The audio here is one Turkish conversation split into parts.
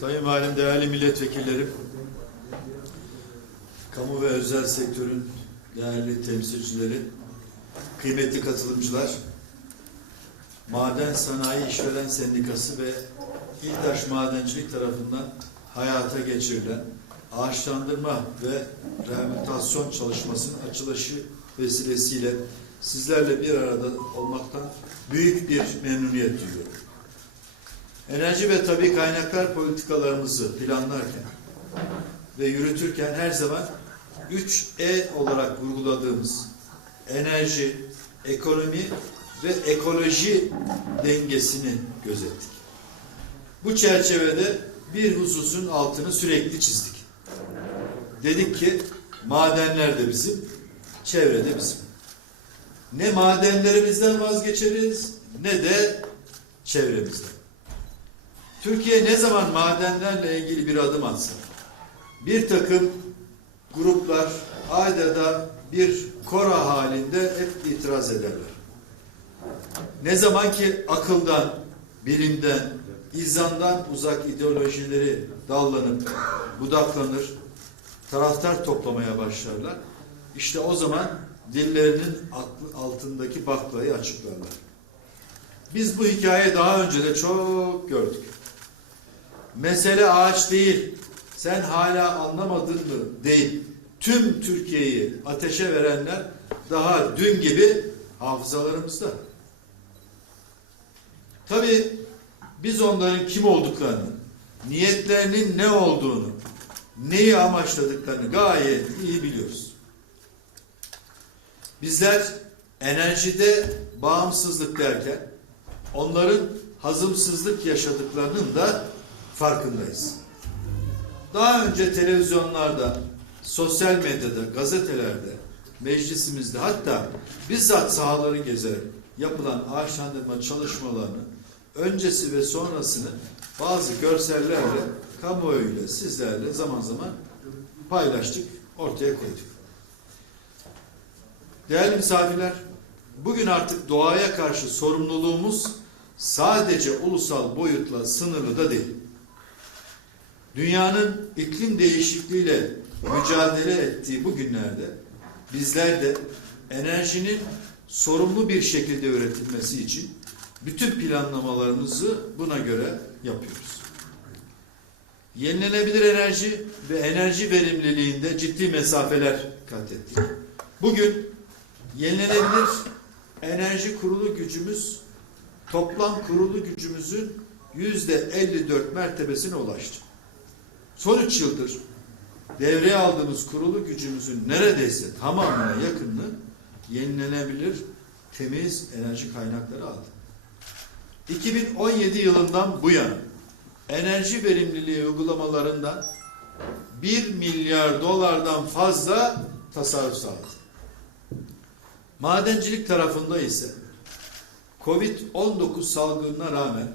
Sayın Valim, değerli milletvekillerim, kamu ve özel sektörün değerli temsilcileri, kıymetli katılımcılar, Maden Sanayi İşveren Sendikası ve İltaş Madencilik tarafından hayata geçirilen ağaçlandırma ve rehabilitasyon çalışmasının açılışı vesilesiyle sizlerle bir arada olmaktan büyük bir memnuniyet duyuyorum. Enerji ve tabi kaynaklar politikalarımızı planlarken ve yürütürken her zaman 3E olarak vurguladığımız enerji, ekonomi ve ekoloji dengesini gözettik. Bu çerçevede bir hususun altını sürekli çizdik. Dedik ki madenler de bizim, çevre de bizim. Ne madenlerimizden vazgeçeriz ne de çevremizden. Türkiye ne zaman madenlerle ilgili bir adım atsa, bir takım gruplar adeta bir kora halinde hep itiraz ederler. Ne zaman ki akıldan, bilimden, izandan uzak ideolojileri dallanıp budaklanır, taraftar toplamaya başlarlar. İşte o zaman dillerinin altındaki baklayı açıklarlar. Biz bu hikayeyi daha önce de çok gördük. Mesele ağaç değil, sen hala anlamadın mı değil. Tüm Türkiye'yi ateşe verenler daha dün gibi hafızalarımızda. Tabii biz onların kim olduklarını, niyetlerinin ne olduğunu, neyi amaçladıklarını gayet iyi biliyoruz. Bizler enerjide bağımsızlık derken onların hazımsızlık yaşadıklarının da farkındayız. Daha önce televizyonlarda, sosyal medyada, gazetelerde, meclisimizde hatta bizzat sahaları gezerek yapılan ağaçlandırma çalışmalarını öncesi ve sonrasını bazı görsellerle kamuoyuyla sizlerle zaman zaman paylaştık, ortaya koyduk. Değerli misafirler, bugün artık doğaya karşı sorumluluğumuz sadece ulusal boyutla sınırlı da değil. Dünyanın iklim değişikliğiyle mücadele ettiği bu günlerde bizler de enerjinin sorumlu bir şekilde üretilmesi için bütün planlamalarımızı buna göre yapıyoruz. Yenilenebilir enerji ve enerji verimliliğinde ciddi mesafeler kat ettik. Bugün yenilenebilir enerji kurulu gücümüz toplam kurulu gücümüzün yüzde 54 mertebesine ulaştı. Son üç yıldır devreye aldığımız kurulu gücümüzün neredeyse tamamına yakınını yenilenebilir temiz enerji kaynakları aldı. 2017 yılından bu yana enerji verimliliği uygulamalarından 1 milyar dolardan fazla tasarruf sağladı. Madencilik tarafında ise Covid-19 salgınına rağmen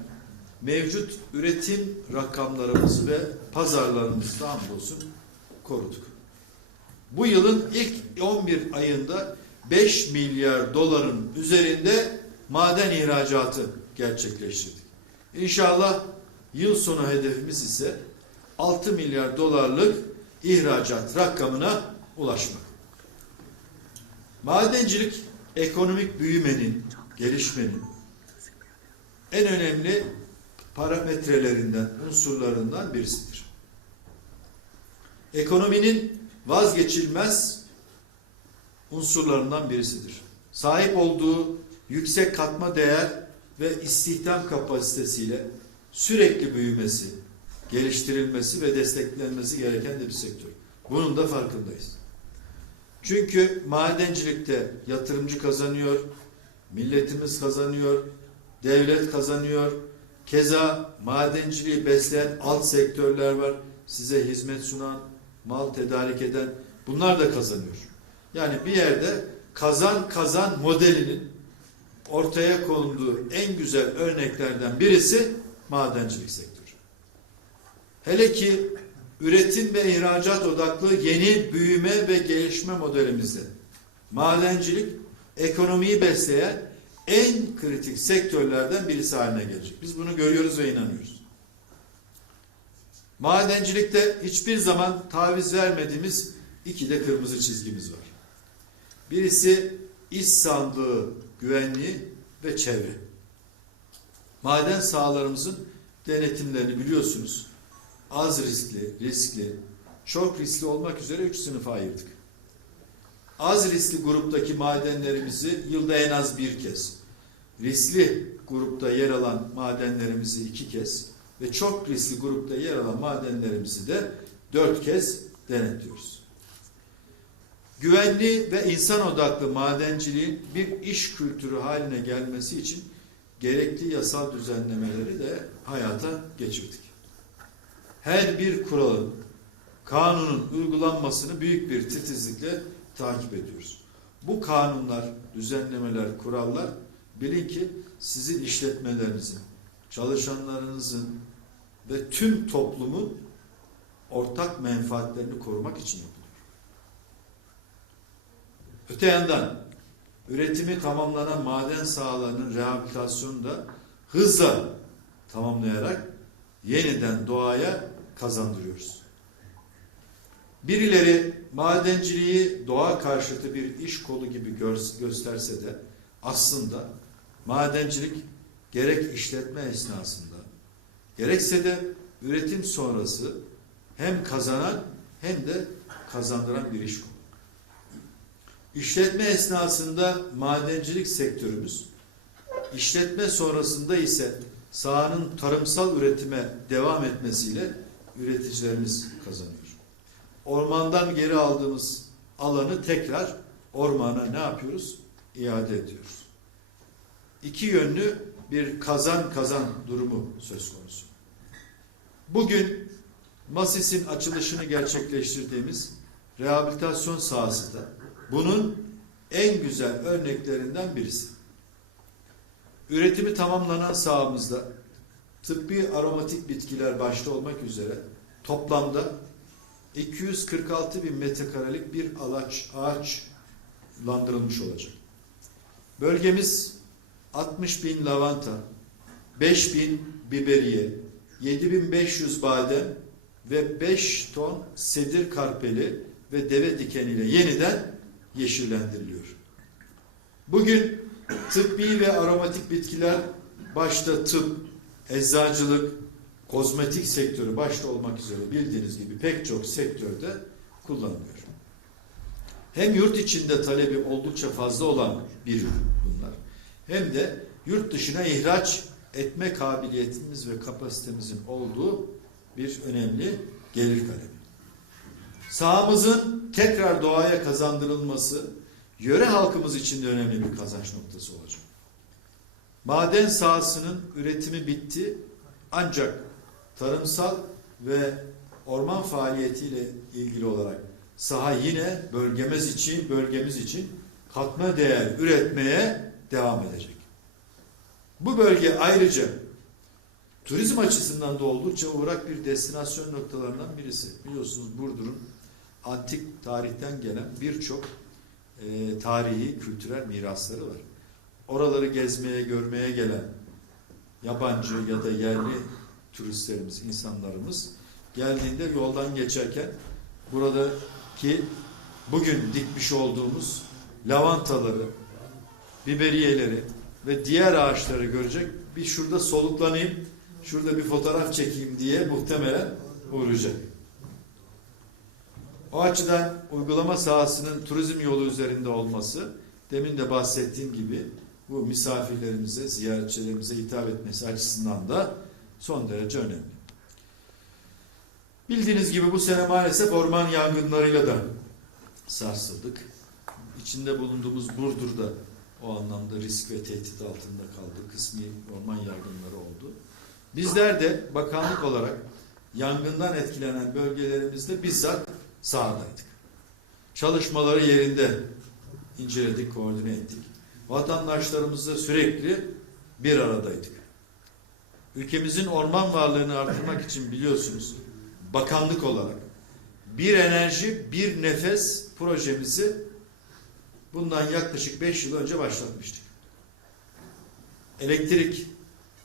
mevcut üretim rakamlarımızı ve pazarlarımızı da hamdolsun koruduk. Bu yılın ilk 11 ayında 5 milyar doların üzerinde maden ihracatı gerçekleştirdik. İnşallah yıl sonu hedefimiz ise 6 milyar dolarlık ihracat rakamına ulaşmak. Madencilik ekonomik büyümenin, gelişmenin en önemli parametrelerinden, unsurlarından birisidir. Ekonominin vazgeçilmez unsurlarından birisidir. Sahip olduğu yüksek katma değer ve istihdam kapasitesiyle sürekli büyümesi, geliştirilmesi ve desteklenmesi gereken de bir sektör. Bunun da farkındayız. Çünkü madencilikte yatırımcı kazanıyor, milletimiz kazanıyor, devlet kazanıyor. Keza madenciliği besleyen alt sektörler var. Size hizmet sunan, mal tedarik eden bunlar da kazanıyor. Yani bir yerde kazan kazan modelinin ortaya konduğu en güzel örneklerden birisi madencilik sektörü. Hele ki üretim ve ihracat odaklı yeni büyüme ve gelişme modelimizde madencilik ekonomiyi besleyen en kritik sektörlerden birisi haline gelecek. Biz bunu görüyoruz ve inanıyoruz. Madencilikte hiçbir zaman taviz vermediğimiz iki de kırmızı çizgimiz var. Birisi iş sandığı güvenliği ve çevre. Maden sahalarımızın denetimlerini biliyorsunuz. Az riskli, riskli, çok riskli olmak üzere üç sınıfa ayırdık. Az riskli gruptaki madenlerimizi yılda en az bir kez, riskli grupta yer alan madenlerimizi iki kez ve çok riskli grupta yer alan madenlerimizi de dört kez denetliyoruz. Güvenli ve insan odaklı madenciliğin bir iş kültürü haline gelmesi için gerekli yasal düzenlemeleri de hayata geçirdik. Her bir kuralın, kanunun uygulanmasını büyük bir titizlikle takip ediyoruz. Bu kanunlar, düzenlemeler, kurallar bilin ki sizin işletmelerinizin, çalışanlarınızın ve tüm toplumun ortak menfaatlerini korumak için yapılıyor. Öte yandan üretimi tamamlanan maden sahalarının rehabilitasyonunu da hızla tamamlayarak yeniden doğaya kazandırıyoruz. Birileri madenciliği doğa karşıtı bir iş kolu gibi gö- gösterse de aslında madencilik gerek işletme esnasında gerekse de üretim sonrası hem kazanan hem de kazandıran bir iş kolu. İşletme esnasında madencilik sektörümüz, işletme sonrasında ise sahanın tarımsal üretime devam etmesiyle üreticilerimiz kazanıyor. Ormandan geri aldığımız alanı tekrar ormana ne yapıyoruz? İade ediyoruz. İki yönlü bir kazan kazan durumu söz konusu. Bugün Masis'in açılışını gerçekleştirdiğimiz rehabilitasyon sahası da bunun en güzel örneklerinden birisi. Üretimi tamamlanan sahamızda tıbbi aromatik bitkiler başta olmak üzere toplamda 246 bin metrekarelik bir ağaç, ağaçlandırılmış olacak. Bölgemiz 60 bin lavanta, 5 bin biberiye, 7500 badem ve 5 ton sedir karpeli ve deve dikeniyle yeniden yeşillendiriliyor. Bugün tıbbi ve aromatik bitkiler başta tıp, eczacılık, kozmetik sektörü başta olmak üzere bildiğiniz gibi pek çok sektörde kullanılıyor. Hem yurt içinde talebi oldukça fazla olan bir ürün. Hem de yurt dışına ihraç etme kabiliyetimiz ve kapasitemizin olduğu bir önemli gelir kalemi. Sahamızın tekrar doğaya kazandırılması yöre halkımız için de önemli bir kazanç noktası olacak. Maden sahasının üretimi bitti ancak tarımsal ve orman faaliyetiyle ilgili olarak saha yine bölgemiz için bölgemiz için katma değer üretmeye devam edecek. Bu bölge ayrıca turizm açısından da oldukça uğrak bir destinasyon noktalarından birisi. Biliyorsunuz Burdur'un antik tarihten gelen birçok e, tarihi, kültürel mirasları var. Oraları gezmeye, görmeye gelen yabancı ya da yerli turistlerimiz, insanlarımız geldiğinde yoldan geçerken buradaki bugün dikmiş olduğumuz lavantaları, biberiyeleri ve diğer ağaçları görecek. Bir şurada soluklanayım, şurada bir fotoğraf çekeyim diye muhtemelen uğrayacak. O açıdan uygulama sahasının turizm yolu üzerinde olması, demin de bahsettiğim gibi bu misafirlerimize, ziyaretçilerimize hitap etmesi açısından da son derece önemli. Bildiğiniz gibi bu sene maalesef orman yangınlarıyla da sarsıldık. İçinde bulunduğumuz Burdur'da o anlamda risk ve tehdit altında kaldı. Kısmi orman yangınları oldu. Bizler de bakanlık olarak yangından etkilenen bölgelerimizde bizzat sahadaydık. Çalışmaları yerinde inceledik, koordine ettik. Vatandaşlarımızla sürekli bir aradaydık. Ülkemizin orman varlığını artırmak için biliyorsunuz bakanlık olarak bir enerji, bir nefes projemizi bundan yaklaşık 5 yıl önce başlatmıştık. Elektrik,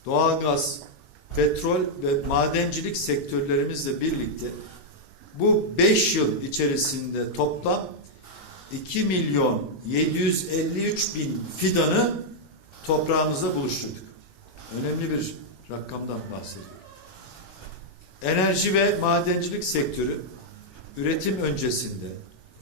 doğalgaz, petrol ve madencilik sektörlerimizle birlikte bu 5 yıl içerisinde toplam 2 milyon 753 bin fidanı toprağımıza buluşturduk. Önemli bir rakamdan bahsediyorum. Enerji ve madencilik sektörü üretim öncesinde,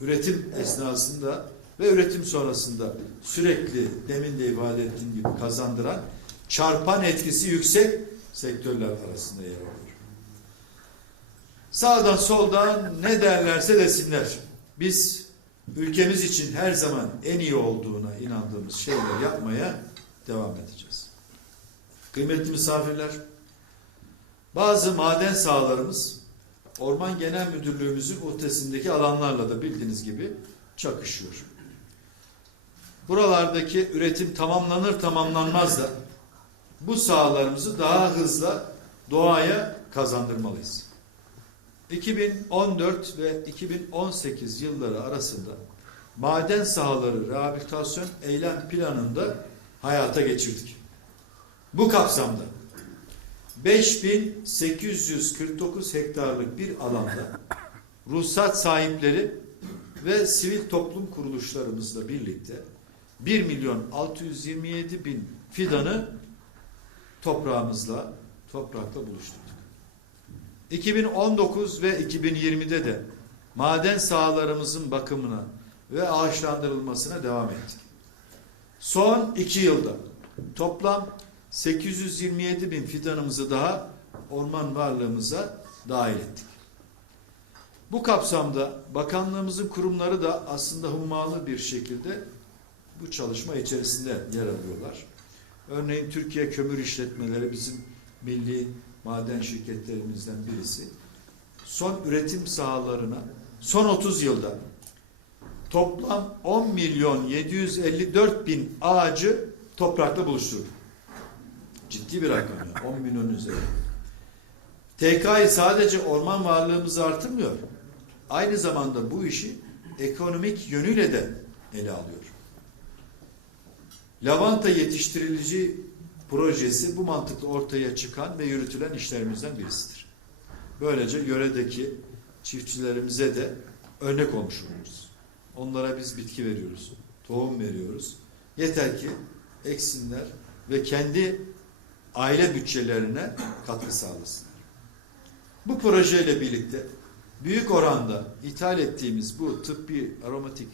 üretim esnasında ve üretim sonrasında sürekli demin de ifade ettiğim gibi kazandıran çarpan etkisi yüksek sektörler arasında yer alıyor. Sağdan soldan ne derlerse desinler. Biz ülkemiz için her zaman en iyi olduğuna inandığımız şeyler yapmaya devam edeceğiz. Kıymetli misafirler, bazı maden sahalarımız Orman Genel Müdürlüğümüzün ötesindeki alanlarla da bildiğiniz gibi çakışıyor. Buralardaki üretim tamamlanır tamamlanmaz da bu sahalarımızı daha hızlı doğaya kazandırmalıyız. 2014 ve 2018 yılları arasında maden sahaları rehabilitasyon eylem planında hayata geçirdik. Bu kapsamda 5849 hektarlık bir alanda ruhsat sahipleri ve sivil toplum kuruluşlarımızla birlikte 1 milyon 627 bin fidanı toprağımızla, toprakla buluşturduk. 2019 ve 2020'de de maden sahalarımızın bakımına ve ağaçlandırılmasına devam ettik. Son iki yılda toplam 827 bin fidanımızı daha orman varlığımıza dahil ettik. Bu kapsamda bakanlığımızın kurumları da aslında hummalı bir şekilde bu çalışma içerisinde yer alıyorlar. Örneğin Türkiye Kömür İşletmeleri bizim milli maden şirketlerimizden birisi. Son üretim sahalarına son 30 yılda toplam 10 milyon 754 bin ağacı toprakla buluşturdu. Ciddi bir rakam yani 10 milyon üzeri. TK'yı sadece orman varlığımızı artırmıyor. Aynı zamanda bu işi ekonomik yönüyle de ele alıyor. Lavanta yetiştirilici projesi bu mantıkla ortaya çıkan ve yürütülen işlerimizden birisidir. Böylece yöredeki çiftçilerimize de örnek olmuş oluruz. Onlara biz bitki veriyoruz, tohum veriyoruz. Yeter ki eksinler ve kendi aile bütçelerine katkı sağlasınlar. Bu projeyle birlikte büyük oranda ithal ettiğimiz bu tıbbi aromatik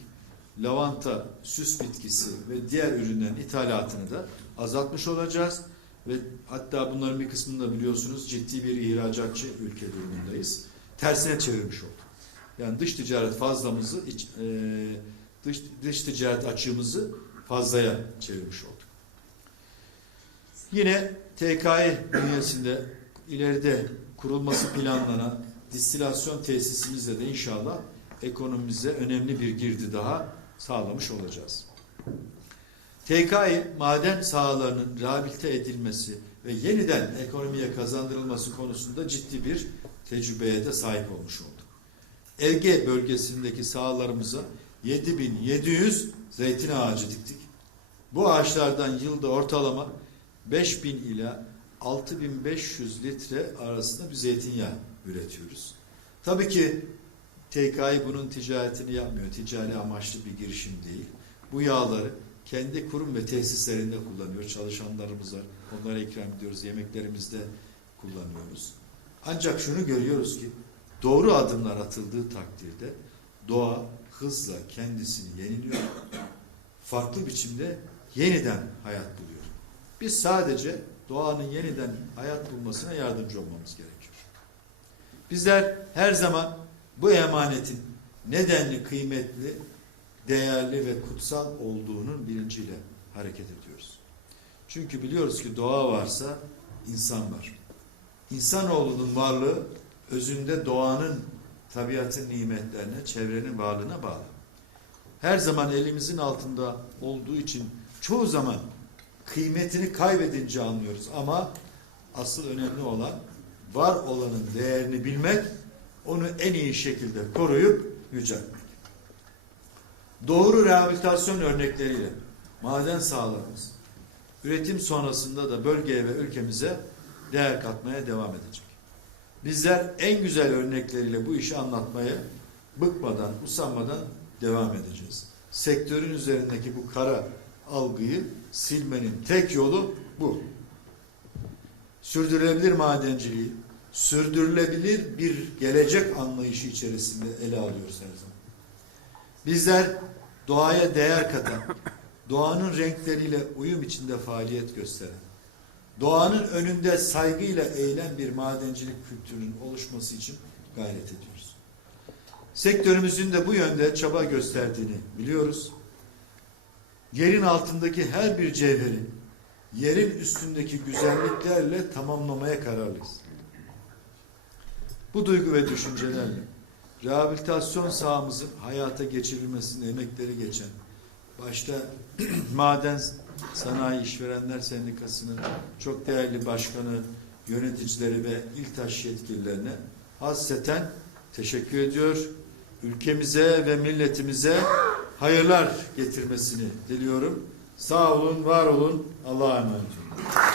lavanta, süs bitkisi ve diğer ürünlerin ithalatını da azaltmış olacağız ve hatta bunların bir kısmını da biliyorsunuz ciddi bir ihracatçı ülke durumundayız. Tersine çevirmiş olduk. Yani dış ticaret fazlamızı, iç, e, dış, dış ticaret açığımızı fazlaya çevirmiş olduk. Yine TKI bünyesinde ileride kurulması planlanan distilasyon tesisimizle de inşallah ekonomimize önemli bir girdi daha sağlamış olacağız. TKI maden sahalarının rehabilite edilmesi ve yeniden ekonomiye kazandırılması konusunda ciddi bir tecrübeye de sahip olmuş olduk. Ege bölgesindeki sahalarımıza 7700 zeytin ağacı diktik. Bu ağaçlardan yılda ortalama 5000 ila 6500 litre arasında bir zeytinyağı üretiyoruz. Tabii ki TKI bunun ticaretini yapmıyor. Ticari amaçlı bir girişim değil. Bu yağları kendi kurum ve tesislerinde kullanıyor. Çalışanlarımız var. Onlara ikram ediyoruz. Yemeklerimizde kullanıyoruz. Ancak şunu görüyoruz ki doğru adımlar atıldığı takdirde doğa hızla kendisini yeniliyor. Farklı biçimde yeniden hayat buluyor. Biz sadece doğanın yeniden hayat bulmasına yardımcı olmamız gerekiyor. Bizler her zaman bu emanetin nedenli, kıymetli, değerli ve kutsal olduğunun bilinciyle hareket ediyoruz. Çünkü biliyoruz ki doğa varsa insan var. İnsanoğlunun varlığı özünde doğanın, tabiatın nimetlerine, çevrenin varlığına bağlı. Her zaman elimizin altında olduğu için çoğu zaman kıymetini kaybedince anlıyoruz. Ama asıl önemli olan var olanın değerini bilmek, onu en iyi şekilde koruyup yüceltmek. Doğru rehabilitasyon örnekleriyle maden sahalarımız, üretim sonrasında da bölgeye ve ülkemize değer katmaya devam edecek. Bizler en güzel örnekleriyle bu işi anlatmaya bıkmadan, usanmadan devam edeceğiz. Sektörün üzerindeki bu kara algıyı silmenin tek yolu bu. Sürdürülebilir madenciliği, sürdürülebilir bir gelecek anlayışı içerisinde ele alıyoruz her zaman. Bizler doğaya değer katan, doğanın renkleriyle uyum içinde faaliyet gösteren, doğanın önünde saygıyla eğilen bir madencilik kültürünün oluşması için gayret ediyoruz. Sektörümüzün de bu yönde çaba gösterdiğini biliyoruz. Yerin altındaki her bir cevheri yerin üstündeki güzelliklerle tamamlamaya kararlıyız. Bu duygu ve düşüncelerle rehabilitasyon sahamızın hayata geçirilmesinin emekleri geçen başta Maden Sanayi İşverenler Sendikası'nın çok değerli başkanı, yöneticileri ve İltaş yetkililerine hasreten teşekkür ediyor. Ülkemize ve milletimize hayırlar getirmesini diliyorum. Sağ olun, var olun. Allah'a emanet olun.